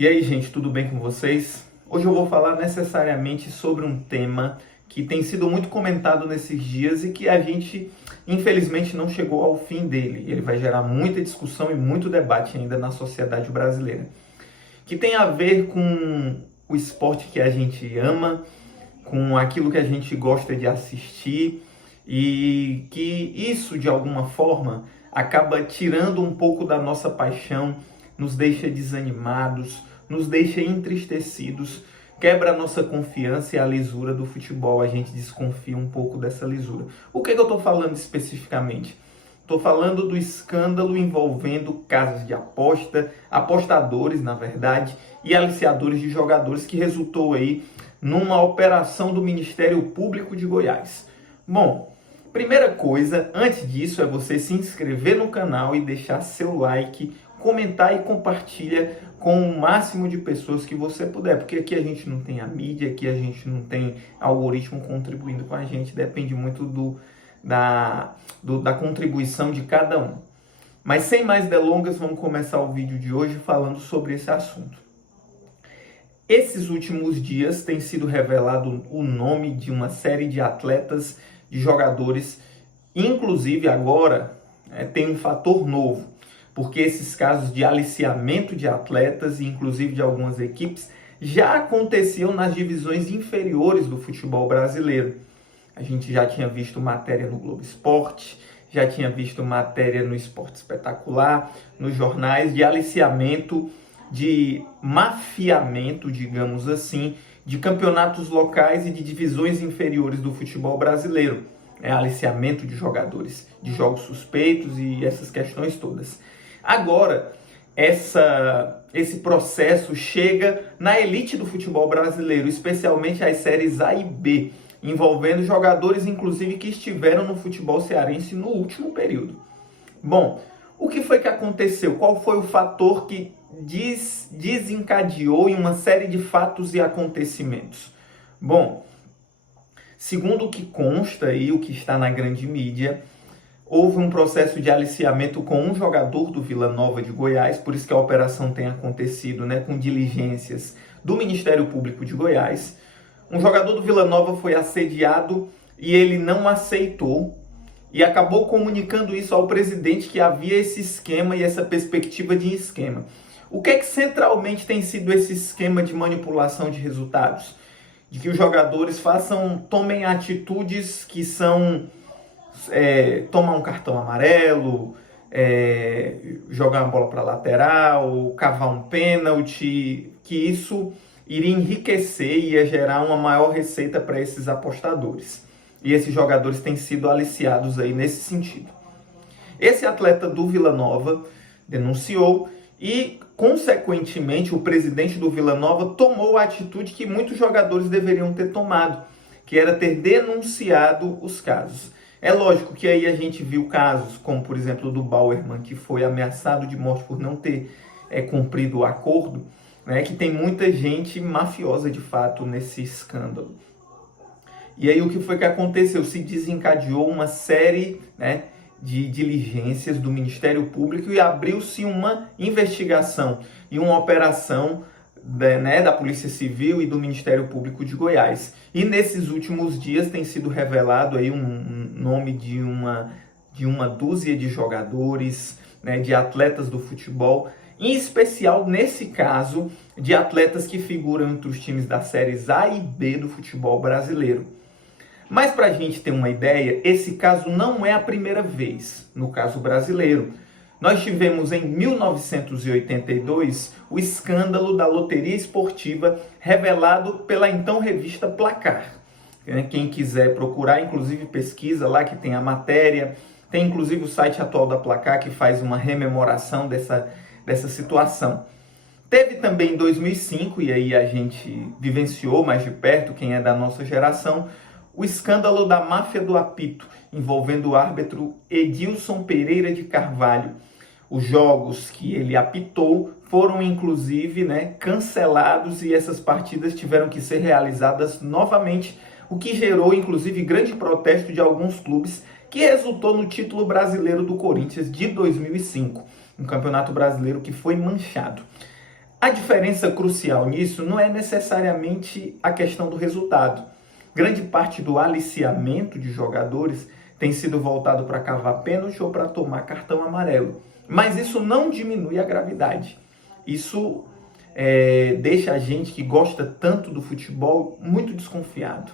E aí, gente, tudo bem com vocês? Hoje eu vou falar necessariamente sobre um tema que tem sido muito comentado nesses dias e que a gente, infelizmente, não chegou ao fim dele. Ele vai gerar muita discussão e muito debate ainda na sociedade brasileira, que tem a ver com o esporte que a gente ama, com aquilo que a gente gosta de assistir e que isso, de alguma forma, acaba tirando um pouco da nossa paixão, nos deixa desanimados, nos deixa entristecidos, quebra a nossa confiança e a lisura do futebol. A gente desconfia um pouco dessa lisura. O que eu estou falando especificamente? Estou falando do escândalo envolvendo casas de aposta, apostadores, na verdade, e aliciadores de jogadores, que resultou aí numa operação do Ministério Público de Goiás. Bom, primeira coisa, antes disso, é você se inscrever no canal e deixar seu like, comentar e compartilha com o máximo de pessoas que você puder, porque aqui a gente não tem a mídia, aqui a gente não tem algoritmo contribuindo com a gente, depende muito da contribuição de cada um. Mas sem mais delongas, vamos começar o vídeo de hoje falando sobre esse assunto. Esses últimos dias tem sido revelado o nome de uma série de atletas, de jogadores, inclusive agora tem um fator novo, porque esses casos de aliciamento de atletas, e inclusive de algumas equipes, já aconteciam nas divisões inferiores do futebol brasileiro. A gente já tinha visto matéria no Globo Esporte, já tinha visto matéria no Esporte Espetacular, nos jornais, de aliciamento, de mafiamento, digamos assim, de campeonatos locais e de divisões inferiores do futebol brasileiro. Aliciamento de jogadores, de jogos suspeitos e essas questões todas. Agora, esse processo chega na elite do futebol brasileiro, especialmente as séries A e B, envolvendo jogadores, inclusive, que estiveram no futebol cearense no último período. Bom, o que foi que aconteceu? Qual foi o fator que desencadeou em uma série de fatos e acontecimentos? Bom, segundo o que consta e o que está na grande mídia, houve um processo de aliciamento com um jogador do Vila Nova de Goiás, por isso que a operação tem acontecido, com diligências do Ministério Público de Goiás. Um jogador do Vila Nova foi assediado e ele não aceitou e acabou comunicando isso ao presidente, que havia esse esquema e essa perspectiva de esquema. O que centralmente tem sido esse esquema de manipulação de resultados? De que os jogadores tomem atitudes que são tomar um cartão amarelo, jogar uma bola para a lateral, cavar um pênalti, que isso iria enriquecer e ia gerar uma maior receita para esses apostadores. E esses jogadores têm sido aliciados aí nesse sentido. Esse atleta do Vila Nova denunciou e, consequentemente, o presidente do Vila Nova tomou a atitude que muitos jogadores deveriam ter tomado, que era ter denunciado os casos. É lógico que aí a gente viu casos como, por exemplo, do Bauerman, que foi ameaçado de morte por não ter cumprido o acordo, que tem muita gente mafiosa, de fato, nesse escândalo. E aí o que foi que aconteceu? Se desencadeou uma série de diligências do Ministério Público e abriu-se uma investigação e uma operação da Polícia Civil e do Ministério Público de Goiás. E nesses últimos dias tem sido revelado aí um nome de uma dúzia de jogadores, de atletas do futebol, em especial, nesse caso, de atletas que figuram entre os times das séries A e B do futebol brasileiro. Mas para a gente ter uma ideia, esse caso não é a primeira vez no caso brasileiro. Nós tivemos em 1982 o escândalo da loteria esportiva revelado pela então revista Placar. Quem quiser procurar, inclusive pesquisa lá que tem a matéria, tem inclusive o site atual da Placar que faz uma rememoração dessa situação. Teve também em 2005, e aí a gente vivenciou mais de perto, quem é da nossa geração, o escândalo da máfia do apito, envolvendo o árbitro Edilson Pereira de Carvalho. Os jogos que ele apitou foram, inclusive, cancelados e essas partidas tiveram que ser realizadas novamente, o que gerou, inclusive, grande protesto de alguns clubes, que resultou no título brasileiro do Corinthians de 2005, um campeonato brasileiro que foi manchado. A diferença crucial nisso não é necessariamente a questão do resultado. Grande parte do aliciamento de jogadores tem sido voltado para cavar pênalti ou para tomar cartão amarelo. Mas isso não diminui a gravidade. Isso deixa a gente que gosta tanto do futebol muito desconfiado.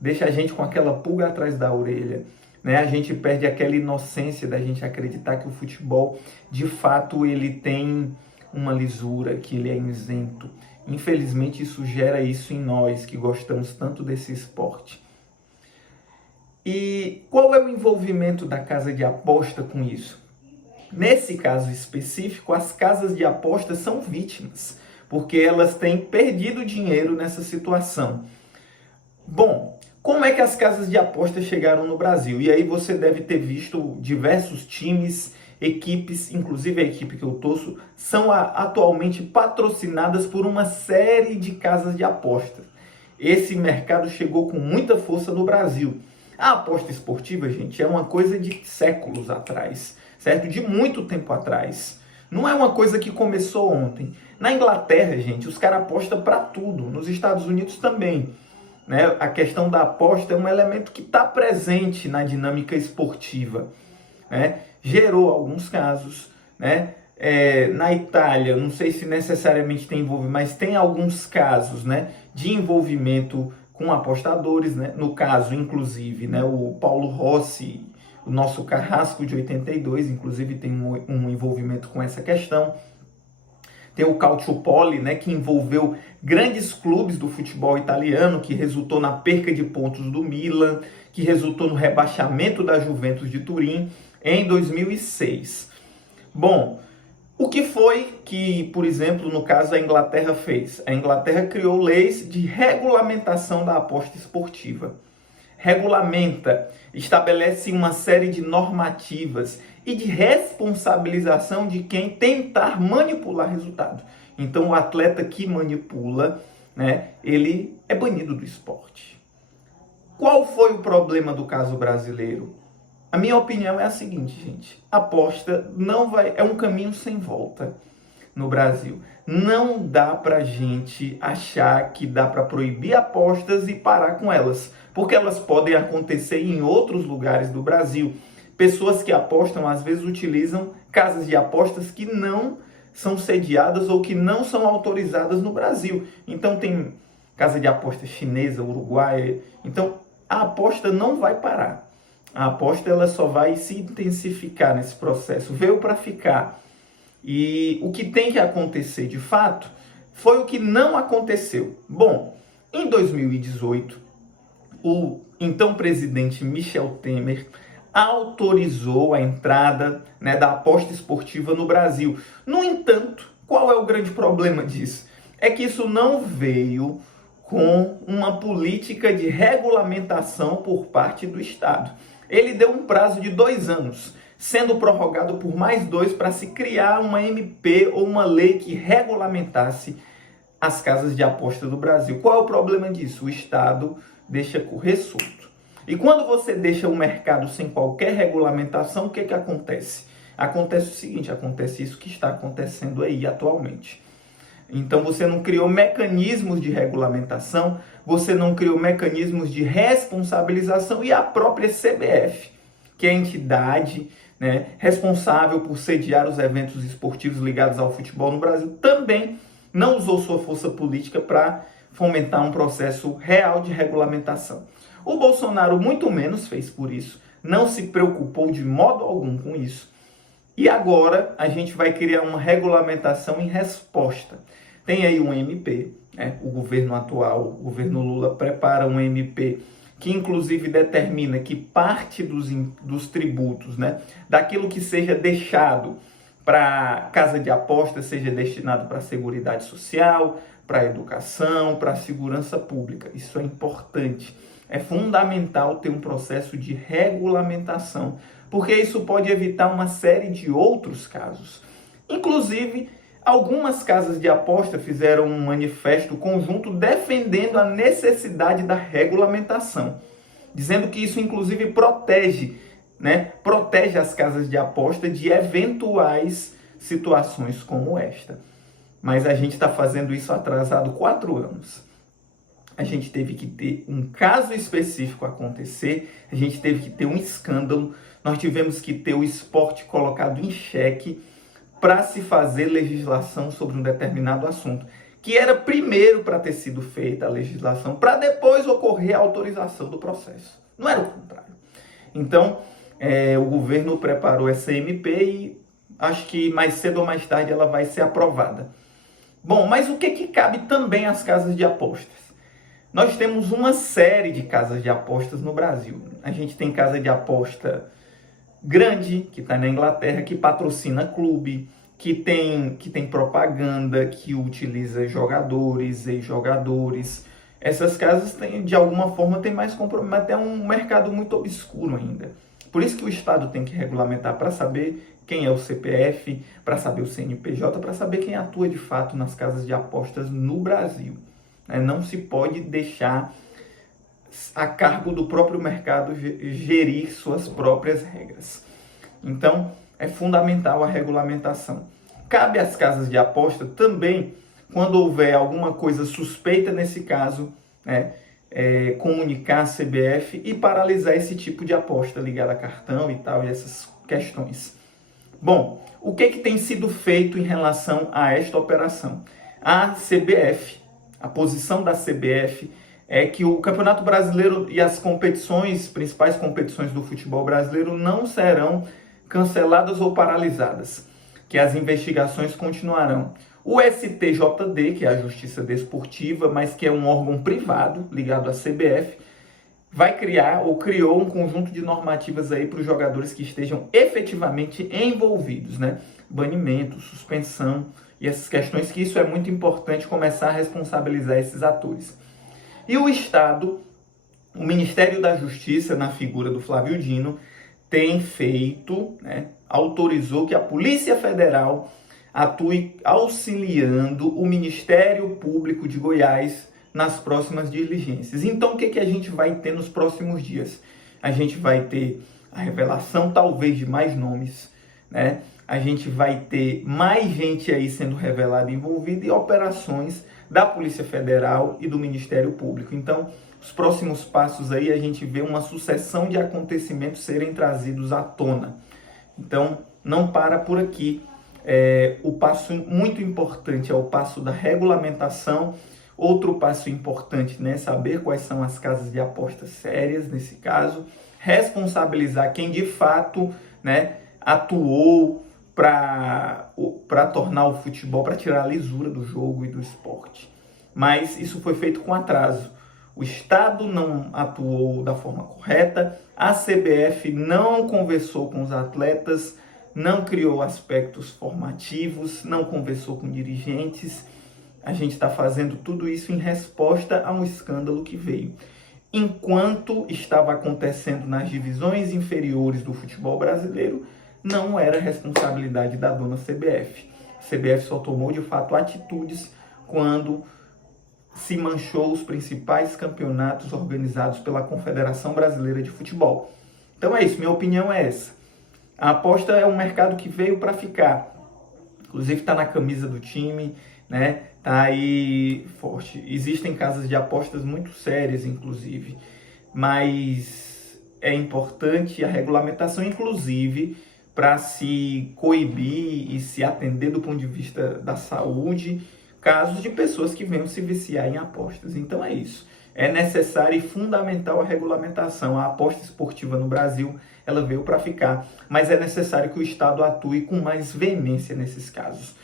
Deixa a gente com aquela pulga atrás da orelha. Né? A gente perde aquela inocência da gente acreditar que o futebol, de fato, ele tem uma lisura, que ele é isento. Infelizmente, isso gera isso em nós, que gostamos tanto desse esporte. E qual é o envolvimento da casa de aposta com isso? Nesse caso específico, as casas de aposta são vítimas, porque elas têm perdido dinheiro nessa situação. Bom, como é que as casas de aposta chegaram no Brasil? E aí você deve ter visto diversos times, equipes, inclusive a equipe que eu torço, são atualmente patrocinadas por uma série de casas de aposta. Esse mercado chegou com muita força no Brasil. A aposta esportiva, gente, é uma coisa de séculos atrás, certo? De muito tempo atrás. Não é uma coisa que começou ontem. Na Inglaterra, gente, os caras apostam para tudo. Nos Estados Unidos também. Né? A questão da aposta é um elemento que está presente na dinâmica esportiva. Né? Gerou alguns casos. Né? Na Itália, não sei se necessariamente tem envolvimento, mas tem alguns casos, né, de envolvimento com apostadores. Né? No caso, inclusive, né, o Paulo Rossi, o nosso Carrasco de 82, inclusive tem um envolvimento com essa questão. Tem o Calciopoli, né, que envolveu grandes clubes do futebol italiano, que resultou na perca de pontos do Milan, que resultou no rebaixamento da Juventus de Turim em 2006. Bom, o que foi que, por exemplo, no caso a Inglaterra fez? A Inglaterra criou leis de regulamentação da aposta esportiva. Regulamenta, estabelece uma série de normativas e de responsabilização de quem tentar manipular resultado. Então, o atleta que manipula, né, ele é banido do esporte. Qual foi o problema do caso brasileiro? A minha opinião é a seguinte, gente. Aposta é um caminho sem volta no Brasil. Não dá pra gente achar que dá para proibir apostas e parar com elas, porque elas podem acontecer em outros lugares do Brasil. Pessoas que apostam, às vezes, utilizam casas de apostas que não são sediadas ou que não são autorizadas no Brasil. Então, tem casa de aposta chinesa, uruguaia. Então, a aposta não vai parar. A aposta ela só vai se intensificar nesse processo. Veio para ficar. E o que tem que acontecer, de fato, foi o que não aconteceu. Bom, em 2018, o então presidente Michel Temer autorizou a entrada, né, da aposta esportiva no Brasil. No entanto, qual é o grande problema disso? É que isso não veio com uma política de regulamentação por parte do Estado. Ele deu um prazo de 2 anos, sendo prorrogado por mais 2 para se criar uma MP ou uma lei que regulamentasse as casas de aposta do Brasil. Qual é o problema disso? O Estado deixa correr solto. E quando você deixa o mercado sem qualquer regulamentação, o que acontece? Acontece o seguinte, acontece isso que está acontecendo aí atualmente. Então você não criou mecanismos de regulamentação, você não criou mecanismos de responsabilização e a própria CBF, que é a entidade, né, responsável por sediar os eventos esportivos ligados ao futebol no Brasil, também não usou sua força política para fomentar um processo real de regulamentação. O Bolsonaro muito menos fez por isso, não se preocupou de modo algum com isso. E agora a gente vai criar uma regulamentação em resposta. Tem aí um MP, né? O governo atual, o governo Lula, prepara um MP que inclusive determina que parte dos tributos, né, daquilo que seja deixado para casa de aposta seja destinado para a Seguridade Social, para a educação, para a segurança pública. Isso é importante. É fundamental ter um processo de regulamentação, porque isso pode evitar uma série de outros casos. Inclusive, algumas casas de aposta fizeram um manifesto conjunto defendendo a necessidade da regulamentação, dizendo que isso inclusive protege as casas de aposta de eventuais situações como esta. mas a gente está fazendo isso atrasado 4 anos. A gente teve que ter um caso específico acontecer, a gente teve que ter um escândalo, nós tivemos que ter o esporte colocado em xeque para se fazer legislação sobre um determinado assunto, que era primeiro para ter sido feita a legislação, para depois ocorrer a autorização do processo. Não era o contrário. Então, o governo preparou essa MP e acho que mais cedo ou mais tarde ela vai ser aprovada. Bom, mas o que cabe também às casas de apostas? Nós temos uma série de casas de apostas no Brasil. A gente tem casa de aposta grande, que está na Inglaterra, que patrocina clube, que tem propaganda, que utiliza jogadores, ex-jogadores. Essas casas, de alguma forma, têm mais compromisso, mas é um mercado muito obscuro ainda. Por isso que o Estado tem que regulamentar para saber quem é o CPF, para saber o CNPJ, para saber quem atua de fato nas casas de apostas no Brasil. Não se pode deixar a cargo do próprio mercado gerir suas próprias regras. Então, é fundamental a regulamentação. Cabe às casas de aposta também, quando houver alguma coisa suspeita nesse caso, comunicar a CBF e paralisar esse tipo de aposta ligada a cartão e tal, e essas questões. Bom, o que tem sido feito em relação a esta operação? A CBF, a posição da CBF é que o Campeonato Brasileiro e as principais competições do futebol brasileiro não serão canceladas ou paralisadas, que as investigações continuarão. O STJD, que é a Justiça Desportiva, mas que é um órgão privado ligado à CBF, vai criar ou criou um conjunto de normativas aí para os jogadores que estejam efetivamente envolvidos, Banimento, suspensão e essas questões, que isso é muito importante começar a responsabilizar esses atores. E o Estado, o Ministério da Justiça, na figura do Flávio Dino, tem feito, autorizou que a Polícia Federal atue auxiliando o Ministério Público de Goiás nas próximas diligências. Então, o que a gente vai ter nos próximos dias? A gente vai ter a revelação, talvez, de mais nomes, A gente vai ter mais gente aí sendo revelada e envolvida e operações da Polícia Federal e do Ministério Público. Então, os próximos passos aí, a gente vê uma sucessão de acontecimentos serem trazidos à tona. Então, não para por aqui. O passo muito importante é o passo da regulamentação. Outro passo importante, saber quais são as casas de apostas sérias nesse caso, responsabilizar quem de fato, atuou para tornar o futebol, para tirar a lisura do jogo e do esporte. Mas isso foi feito com atraso. O Estado não atuou da forma correta, a CBF não conversou com os atletas, não criou aspectos formativos, não conversou com dirigentes. A gente está fazendo tudo isso em resposta a um escândalo que veio. Enquanto estava acontecendo nas divisões inferiores do futebol brasileiro, não era responsabilidade da dona CBF. A CBF só tomou, de fato, atitudes quando se manchou os principais campeonatos organizados pela Confederação Brasileira de Futebol. Então é isso, minha opinião é essa. A aposta é um mercado que veio para ficar. Inclusive está na camisa do time, Tá aí forte. Existem casas de apostas muito sérias, inclusive. Mas é importante a regulamentação, inclusive, para se coibir e se atender do ponto de vista da saúde, casos de pessoas que venham se viciar em apostas. Então é isso. É necessária e fundamental a regulamentação. A aposta esportiva no Brasil, ela veio para ficar, mas é necessário que o Estado atue com mais veemência nesses casos.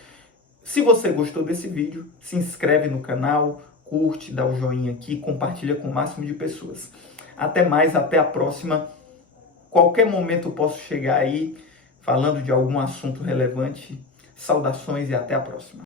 Se você gostou desse vídeo, se inscreve no canal, curte, dá o joinha aqui, compartilha com o máximo de pessoas. Até mais, até a próxima. Qualquer momento eu posso chegar aí falando de algum assunto relevante. Saudações e até a próxima.